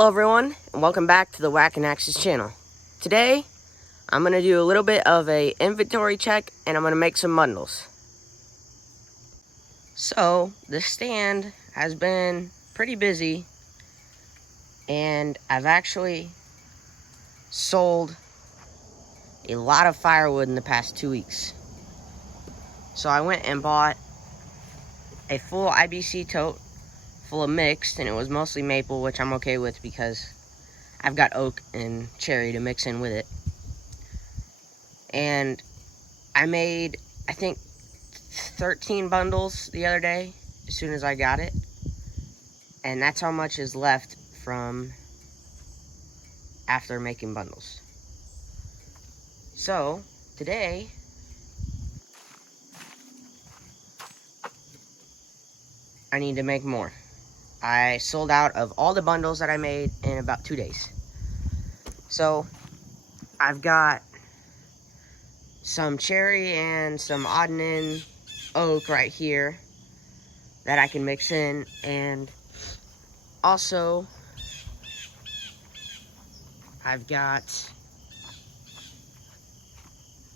Hello everyone, and welcome back to the Whack and Axes channel. Today, I'm going to do a little bit of a inventory check, and I'm going to make some bundles. So, the stand has been pretty busy, and I've actually sold a lot of firewood in the past 2 weeks. So I went and bought a full IBC tote full of mixed, and it was mostly maple, which I'm okay with because I've got oak and cherry to mix in with it. And I made, I think, 13 bundles the other day as soon as I got it. And that's how much is left from after making bundles. So, today, I need to make more. I sold out of all the bundles that I made in about 2 days. So, I've got some cherry and some odd and end oak right here that I can mix in, and also I've got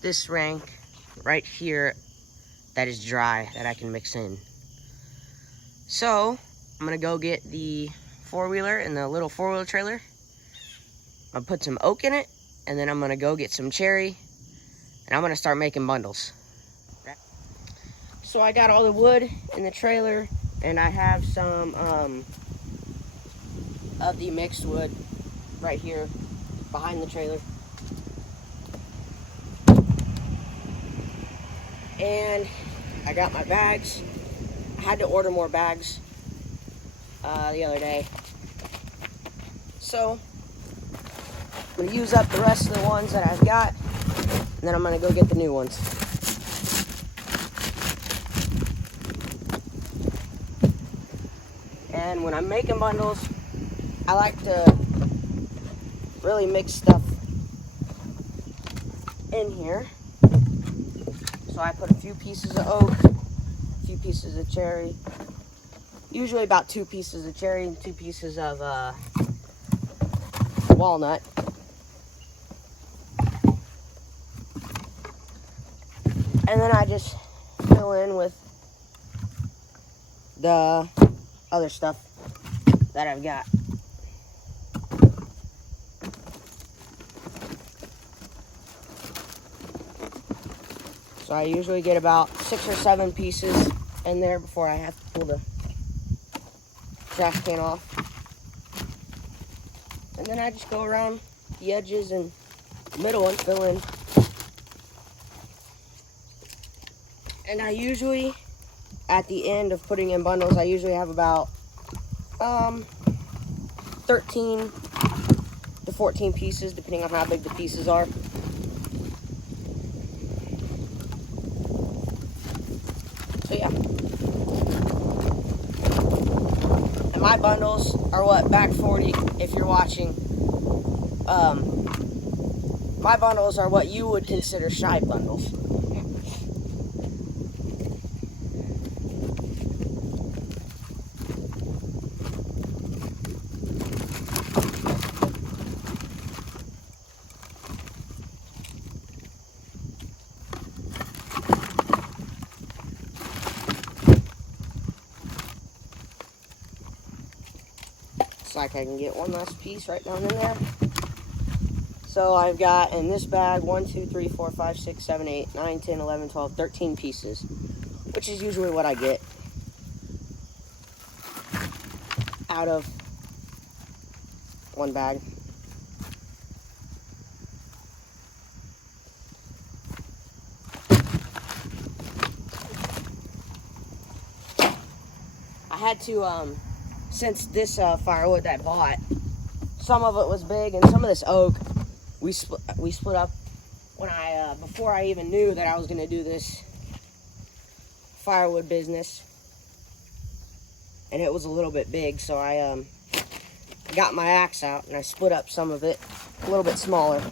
this rank right here that is dry that I can mix in. So I'm gonna go get the four-wheeler and the little four-wheel trailer. I'll put some oak in it, and then I'm gonna go get some cherry, and I'm gonna start making bundles. So I got all the wood in the trailer, and I have some of the mixed wood right here behind the trailer. And I got my bags. I had to order more bags the other day. So I'm gonna use up the rest of the ones that I've got, and then I'm gonna go get the new ones. And when I'm making bundles, I like to really mix stuff in here. So I put a few pieces of oak, a few pieces of cherry, usually about 2 pieces of cherry and 2 pieces of walnut. And then I just fill in with the other stuff that I've got. So I usually get about 6 or 7 pieces in there before I have to pull the trash can off. And then I just go around the edges and middle and fill in. And I usually, at the end of putting in bundles, I usually have about 13 to 14 pieces, depending on how big the pieces are. So yeah. And my bundles are what, back 40, if you're watching. My bundles are what you would consider shy bundles. Like I can get one last piece right down in there. So I've got in this bag 1, 2, 3, 4, 5, 6, 7, 8, 9, 10, 11, 12, 13 pieces, which is usually what I get out of one bag. I had to since this firewood that I bought, some of it was big, and some of this oak, we split up when I before I even knew that I was gonna do this firewood business, and it was a little bit big, so I got my axe out and I split up some of it a little bit smaller.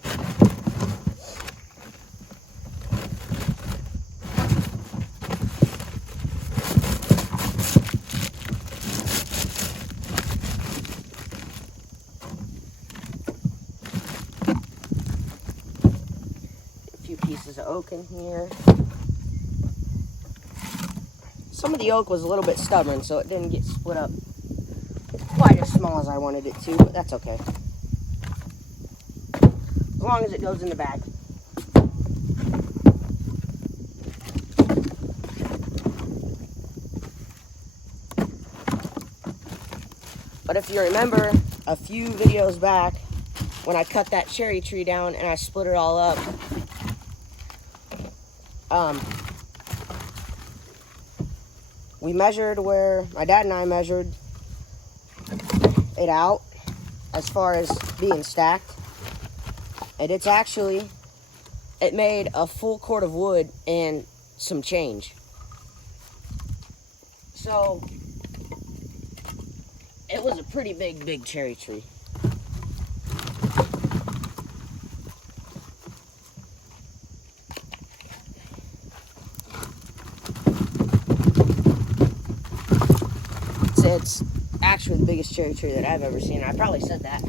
pieces of oak in here. Some of the oak was a little bit stubborn, so it didn't get split up quite as small as I wanted it to, but that's okay. As long as it goes in the bag. But if you remember a few videos back, when I cut that cherry tree down and I split it all up, we measured where, my dad and I measured it out as far as being stacked. And it's actually, it made a full cord of wood and some change. So, it was a pretty big cherry tree. It's actually the biggest cherry tree that I've ever seen. I probably said that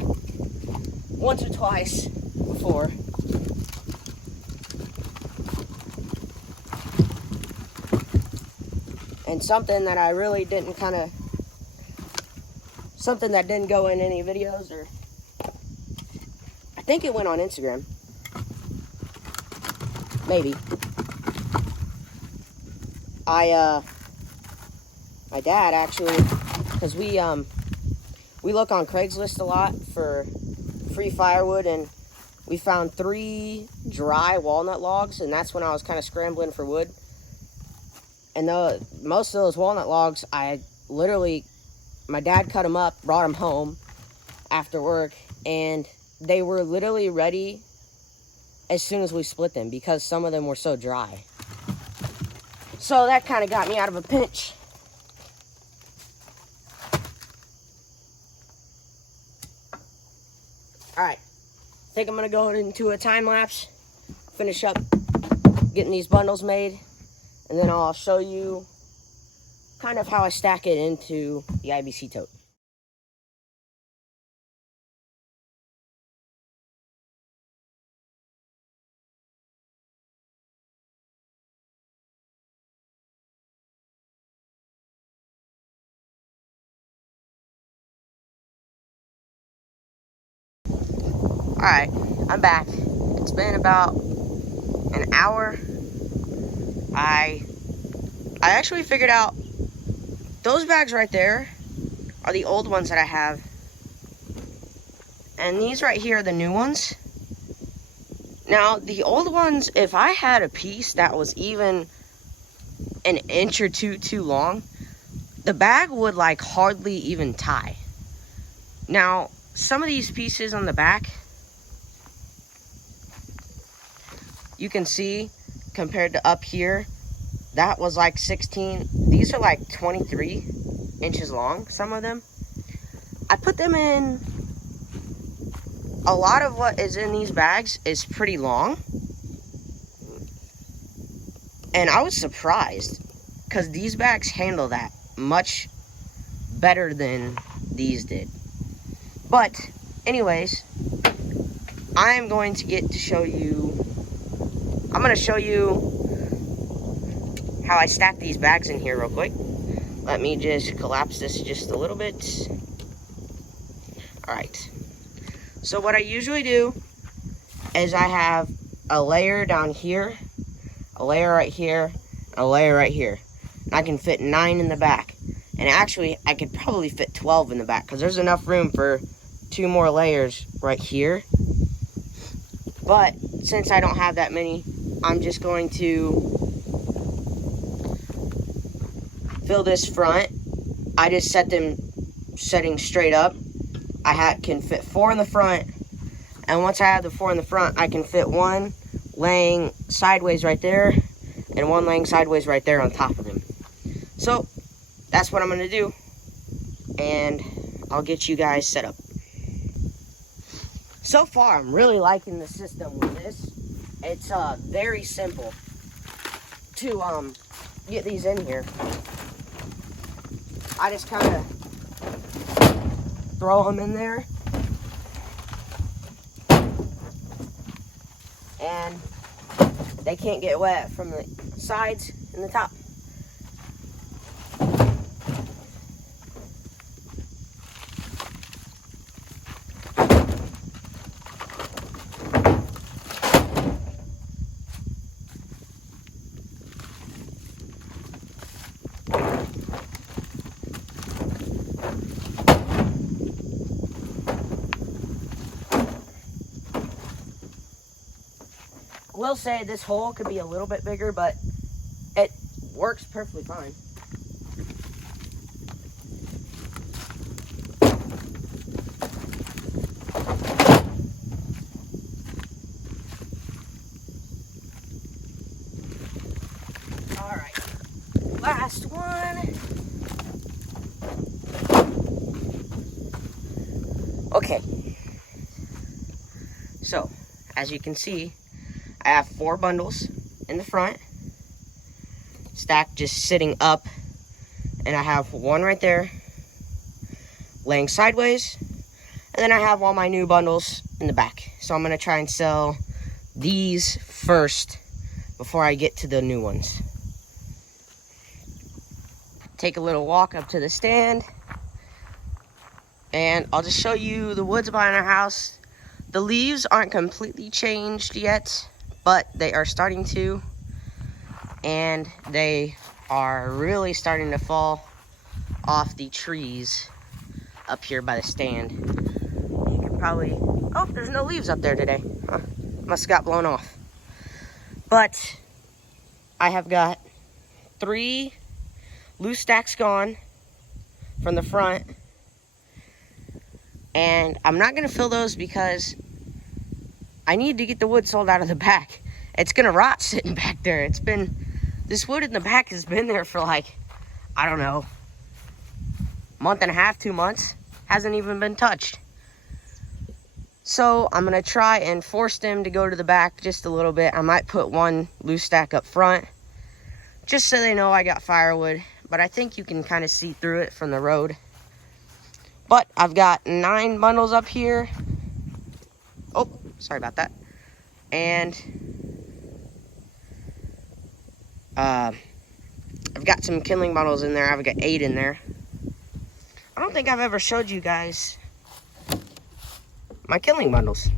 once or twice before. And something that I really didn't something that didn't go in any videos, or I think it went on Instagram. Maybe. My dad actually, because we look on Craigslist a lot for free firewood, and we found 3 dry walnut logs, and that's when I was kind of scrambling for wood. And most of those walnut logs, my dad cut them up, brought them home after work, and they were literally ready as soon as we split them because some of them were so dry. So that kind of got me out of a pinch. Alright, I think I'm going to go into a time lapse, finish up getting these bundles made, and then I'll show you kind of how I stack it into the IBC tote. Alright, I'm back. It's been about an hour. I actually figured out those bags right there are the old ones that I have. And these right here are the new ones. Now, the old ones, if I had a piece that was even an inch or two too long, the bag would like hardly even tie. Now, some of these pieces on the back, you can see compared to up here, that was like 16. These are like 23 inches long, some of them. I put them in, a lot of what is in these bags is pretty long. And I was surprised because these bags handle that much better than these did. But anyways, I am going to get to show you, I'm going to show you how I stack these bags in here real quick. Let me just collapse this just a little bit. Alright. So what I usually do is I have a layer down here, a layer right here, and a layer right here. And I can fit 9 in the back. And actually, I could probably fit 12 in the back because there's enough room for 2 more layers right here. But since I don't have that many, I'm just going to fill this front. I just set them setting straight up. I can fit 4 in the front, and once I have the 4 in the front, I can fit 1 laying sideways right there, and 1 laying sideways right there on top of them. So, that's what I'm going to do, and I'll get you guys set up. So far, I'm really liking the system with this. It's very simple to get these in here. I just kind of throw them in there, and they can't get wet from the sides and the top. I will say this hole could be a little bit bigger, but it works perfectly fine. All right, last one. Okay, so as you can see, I have 4 bundles in the front, stacked just sitting up, and I have one right there laying sideways, and then I have all my new bundles in the back. So I'm gonna try and sell these first before I get to the new ones. Take a little walk up to the stand, and I'll just show you the woods behind our house. The leaves aren't completely changed yet, but they are starting to, and they are really starting to fall off the trees up here by the stand. You can probably, oh, there's no leaves up there today. Huh. Must have got blown off. But I have got 3 loose stacks gone from the front, and I'm not gonna fill those because I need to get the wood sold out of the back. It's gonna rot sitting back there. This wood in the back has been there for like, I don't know, month and a half, 2 months. Hasn't even been touched. So I'm gonna try and force them to go to the back just a little bit. I might put 1 loose stack up front, just so they know I got firewood. But I think you can kind of see through it from the road. But I've got 9 bundles up here. Oh, sorry about that. And I've got some kindling bundles in there. I've got 8 in there. I don't think I've ever showed you guys my kindling bundles.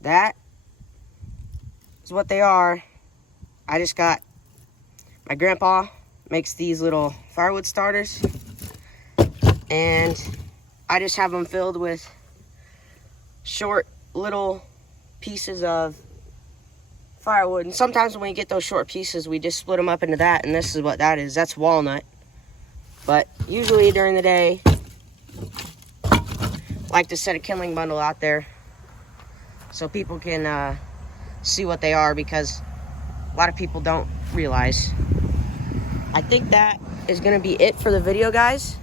That is what they are. My grandpa makes these little firewood starters, and I just have them filled with short little pieces of firewood. And sometimes when we get those short pieces, we just split them up into that, and this is what that is. That's walnut. But usually during the day, I like to set a kindling bundle out there so people can see what they are, because a lot of people don't realize. I think that is going to be it for the video, guys.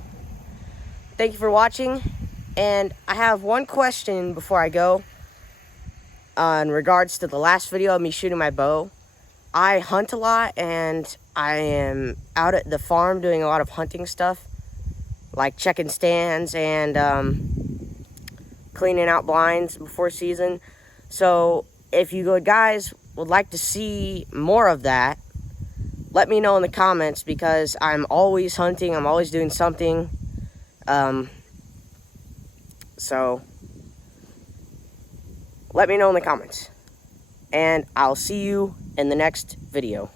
Thank you for watching. And I have one question before I go. In regards to the last video of me shooting my bow. I hunt a lot, and I am out at the farm doing a lot of hunting stuff, like checking stands and cleaning out blinds before season. So if you guys would like to see more of that, let me know in the comments, because I'm always hunting. I'm always doing something. So let me know in the comments, and I'll see you in the next video.